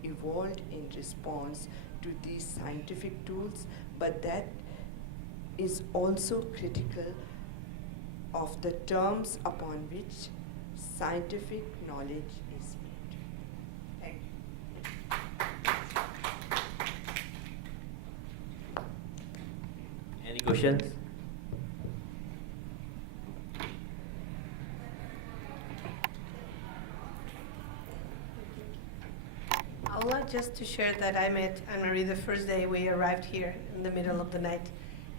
evolved in response to these scientific tools, but that is also critical of the terms upon which scientific knowledge is made. Thank you. Any questions? I would like just to share that I met Anne-Marie the first day we arrived here in the middle of the night.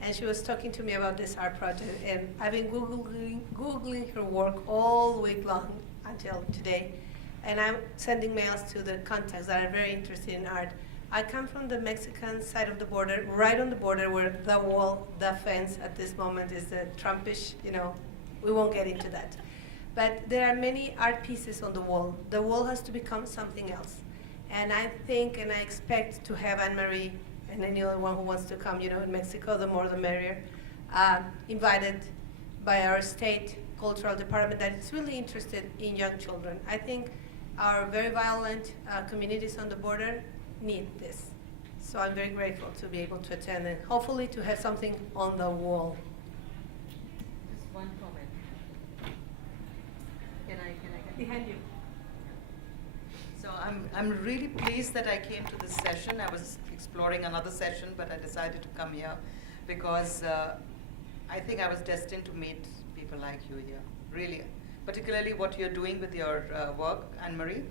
And she was talking to me about this art project. And I've been Googling her work all week long until today. And I'm sending mails to the contacts that are very interested in art. I come from the Mexican side of the border, right on the border where the wall, the fence at this moment is the Trumpish, we won't get into that. But there are many art pieces on the wall. The wall has to become something else. And I think and I expect to have Anne-Marie and any other one who wants to come, in Mexico, the more the merrier, invited by our state cultural department that is really interested in young children. I think our very violent communities on the border need this. So I'm very grateful to be able to attend and hopefully to have something on the wall. Just one comment. Can I Behind you. So I'm really pleased that I came to this session. I was exploring another session, but I decided to come here because I think I was destined to meet people like you here, really. Particularly what you're doing with your work, Anne-Marie.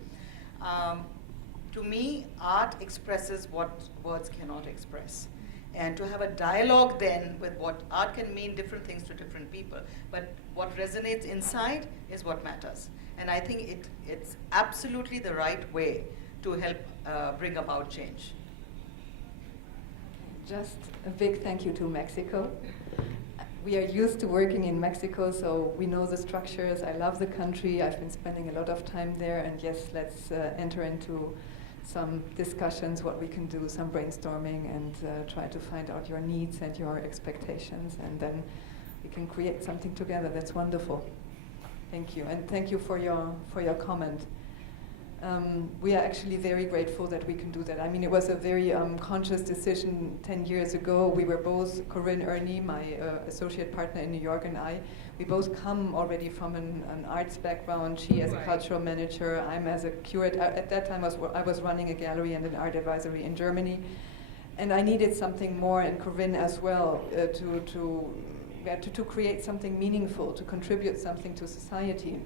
To me, art expresses what words cannot express. And to have a dialogue then with what art can mean different things to different people, but what resonates inside is what matters. And I think it's absolutely the right way to help bring about change. Just a big thank you to Mexico. We are used to working in Mexico, so we know the structures. I love the country. I've been spending a lot of time there, and yes, let's enter into some discussions, what we can do, some brainstorming, and try to find out your needs and your expectations, and then we can create something together. That's wonderful. Thank you, and thank you for your comment. We are actually very grateful that we can do that. I mean, it was a very conscious decision 10 years ago. We were both, Corinne Ernie, my associate partner in New York, and I, we both come already from an arts background. She as a cultural manager, I'm as a curator. At that time, I was running a gallery and an art advisory in Germany. And I needed something more, and Corinne as well, to create something meaningful, to contribute something to society.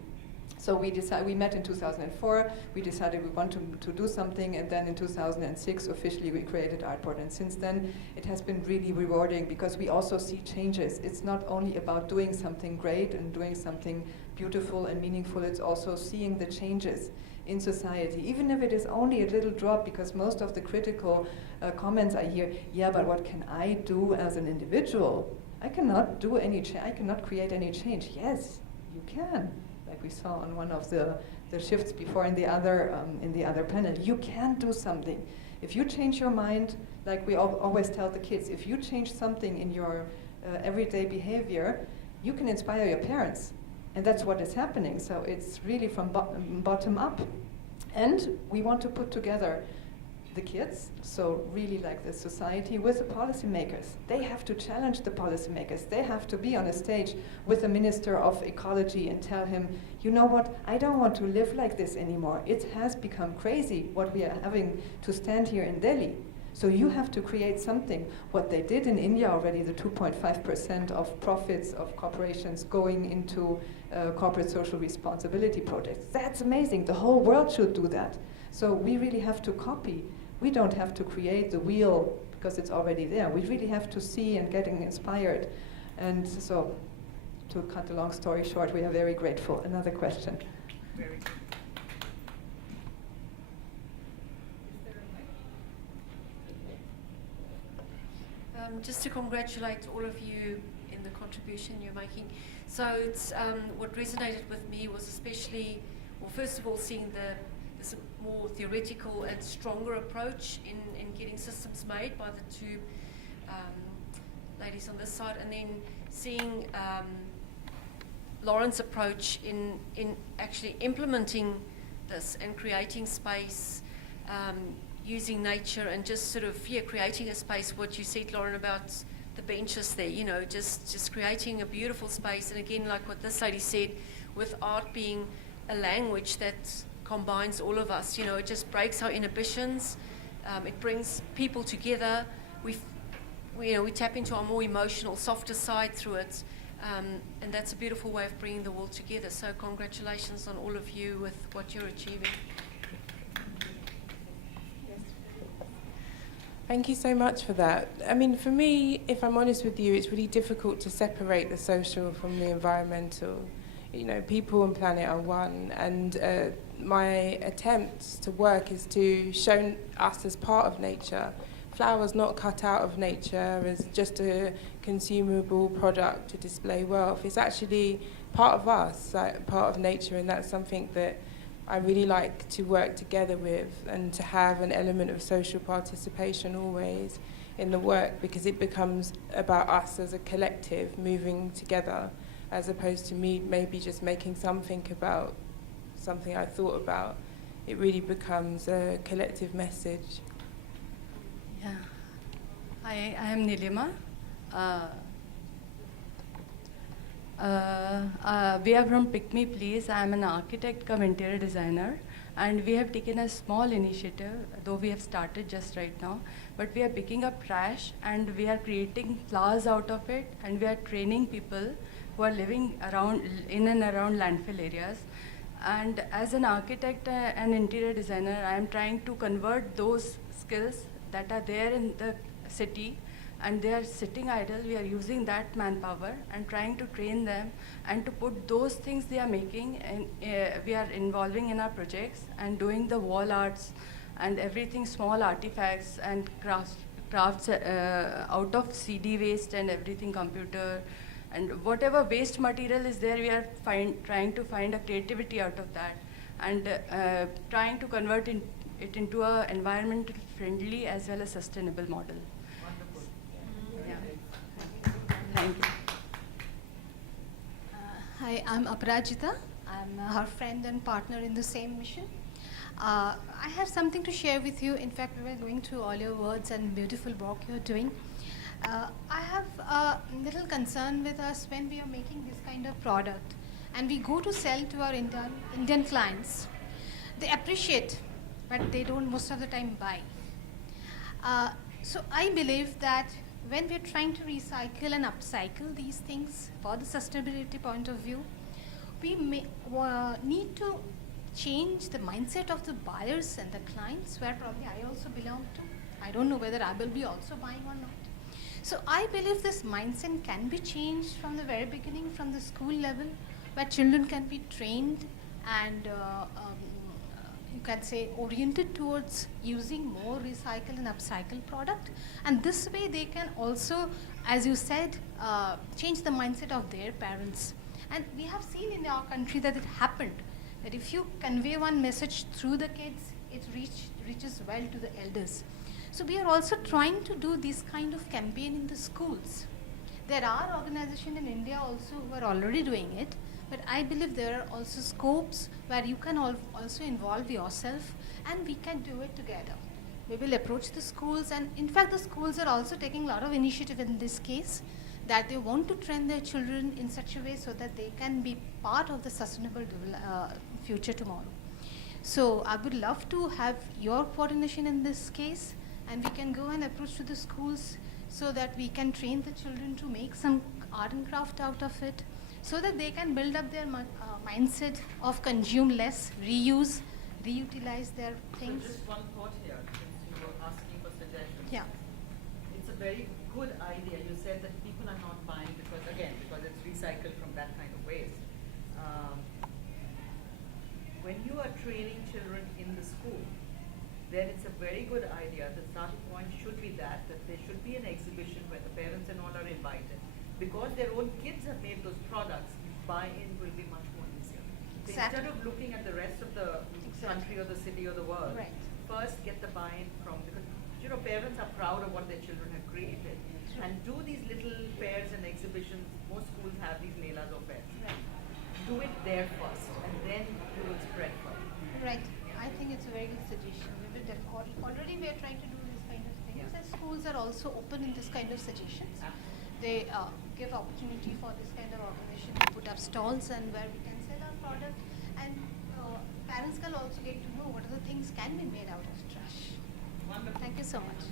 So we met in 2004, we decided we want to do something, and then in 2006 officially we created Artboard, and since then it has been really rewarding because we also see changes. It's not only about doing something great and doing something beautiful and meaningful, it's also seeing the changes in society, even if it is only a little drop, because most of the critical comments I hear, yeah, but what can I do as an individual? I cannot do any I cannot create any change. Yes, you can. Like we saw on one of the shifts before in the other panel, you can do something. If you change your mind, like we always tell the kids, if you change something in your everyday behavior, you can inspire your parents. And that's what is happening. So it's really from bottom up. And we want to put together the kids, so really like the society, with the policymakers. They have to challenge the policymakers. They have to be on a stage with the Minister of Ecology and tell him, you know what, I don't want to live like this anymore. It has become crazy what we are having to stand here in Delhi. So you have to create something. What they did in India already, the 2.5% of profits of corporations going into corporate social responsibility projects. That's amazing. The whole world should do that. So we really have to copy. We don't have to create the wheel because it's already there. We really have to see and getting inspired. And so, to cut a long story short, we are very grateful. Another question. Very good. Just to congratulate all of you in the contribution you're making. So it's what resonated with me was especially, well, first of all, seeing this more theoretical and stronger approach in getting systems made by the two ladies on this side, and then seeing Lauren's approach in actually implementing this and creating space using nature and just sort of, creating a space, what you said, Lauren, about the benches there, just creating a beautiful space. And again, like what this lady said, with art being a language that combines all of us, it just breaks our inhibitions. It brings people together. We tap into our more emotional, softer side through it. And that's a beautiful way of bringing the world together. So congratulations on all of you with what you're achieving. Thank you so much for that. I mean, for me, if I'm honest with you, it's really difficult to separate the social from the environmental. People and planet are one, and my attempt to work is to show us as part of nature. Flowers not cut out of nature as just a consumable product to display wealth. It's actually part of us, like part of nature, and that's something that I really like to work together with, and to have an element of social participation always in the work, because it becomes about us as a collective moving together, as opposed to me maybe just making something about something I thought about. It really becomes a collective message. Yeah. Hi, I am Nilima. We are from Pick Me Please. I am an architect cum interior designer, and we have taken a small initiative, though we have started just right now, but we are picking up trash and we are creating flowers out of it, and we are training people who are living in and around landfill areas. And as an architect and interior designer, I am trying to convert those skills that are there in the city, and they are sitting idle. We are using that manpower and trying to train them and to put those things they are making, and we are involving in our projects and doing the wall arts and everything, small artifacts and crafts out of CD waste and everything, computer and whatever waste material is there. We are trying to find a creativity out of that, and trying to convert it into a environmental friendly as well as sustainable model. Thank you. Hi, I'm Aparajita. I'm her friend and partner in the same mission. I have something to share with you. In fact, we were going through all your words and beautiful work you're doing. I have a little concern with us when we are making this kind of product and we go to sell to our Indian clients. They appreciate, but they don't most of the time buy. So I believe that when we're trying to recycle and upcycle these things for the sustainability point of view, we need to change the mindset of the buyers and the clients, where probably I also belong to. I don't know whether I will be also buying or not. So I believe this mindset can be changed from the very beginning, from the school level, where children can be trained and you can say oriented towards using more recycled and upcycled product, and this way they can also, as you said, change the mindset of their parents. And we have seen in our country that it happened, that if you convey one message through the kids, it reaches well to the elders. So we are also trying to do this kind of campaign in the schools. There are organizations in India also who are already doing it, but I believe there are also scopes where you can also involve yourself and we can do it together. We will approach the schools, and in fact the schools are also taking a lot of initiative in this case, that they want to train their children in such a way so that they can be part of the sustainable future tomorrow. So I would love to have your coordination in this case, and we can go and approach to the schools so that we can train the children to make some art and craft out of it, so that they can build up their mindset of consume less, reuse, reutilize their things. So just one thought here, since you were asking for suggestions. Yeah. It's a very good idea. You said that people are not buying because it's recycled from that kind of waste. When you are training children in the school, then it's a very good idea. The starting point should be that there should be an exhibition where the parents and all are invited. Because their own kids have made those products, buy-in will be much more easier. So Exactly. instead of looking at the rest of the country or the city or the world, Right. first get the buy-in from, because parents are proud of what their children have created. True. And do these little fairs and exhibitions. Most schools have these melas or fairs. Right. Do it there first, and then you will spread further. Right. I think it's a very good suggestion. We will definitely already we are trying to do this kind of things. And schools are also open in this kind of suggestions. They give opportunity for this kind of organization to put up stalls and where we can sell our product, and parents can also get to know what are the things can be made out of trash. Wonderful. Thank you so much.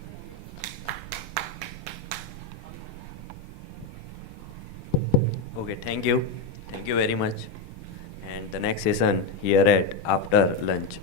Okay, thank you. Thank you very much. And the next session here at after lunch.